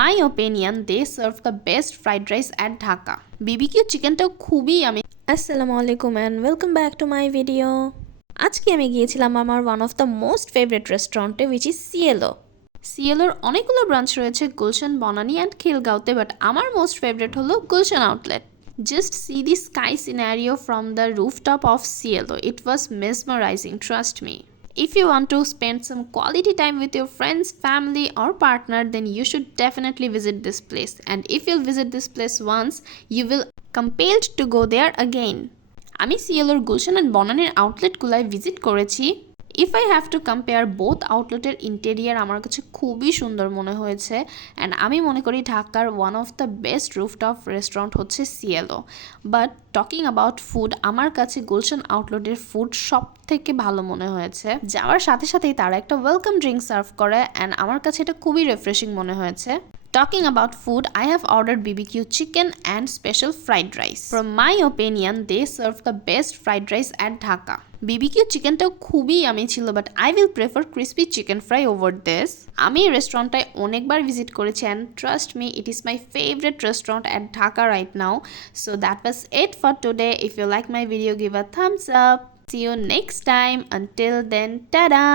my opinion, they serve the best fried rice at Dhaka. BBQ চিকেনটাও খুবই আমি। আসসালামু আলাইকুম and welcome back to my video. আজকে আমি গিয়েছিলাম আমার one of the most favourite রেস্টুরেন্টে উইচ ইজ সিএলও। সিএলওর অনেকগুলো ব্রাঞ্চ রয়েছে গুলশান, বনানী অ্যান্ড খিলগাঁওতে, বাট আমার মোস্ট ফেভারিট হলো Gulshan outlet. Just see the sky scenario from the rooftop of CLO. It was mesmerizing, trust me. If you want to spend some quality time with your friends, family, or partner, then you should definitely visit this place. And if you'll visit this place once, you will compelled to go there again. আমি সিএলওর Gulshan and বনানীর আউটলেটগুলোয় visit করেছি। If I have to compare both আউটলেটের interior আমার কাছে খুবই সুন্দর মনে হয়েছে, অ্যান্ড আমি মনে করি ঢাকার one of the best rooftop restaurant হচ্ছে CLO. But talking about food, আমার কাছে গুলশান আউটলেটের ফুড সব থেকে ভালো মনে হয়েছে। যাওয়ার সাথে সাথেই তারা একটা ওয়েলকাম ড্রিঙ্ক সার্ভ করে, অ্যান্ড আমার কাছে এটা খুবই রিফ্রেশিং মনে হয়েছে। Talking about food, I have ordered BBQ chicken and special fried rice. From my opinion, they serve the best fried rice at Dhaka. BBQ চিকেনটাও খুবই আমি ছিল, but I will prefer crispy chicken fry over this. আমি এই রেস্টুরেন্টটায় অনেকবার visit করেছি, and trust me, it is my favourite restaurant at Dhaka right now. So that was it for today. If you like my video, give a thumbs up. See you next time. Until then, tada!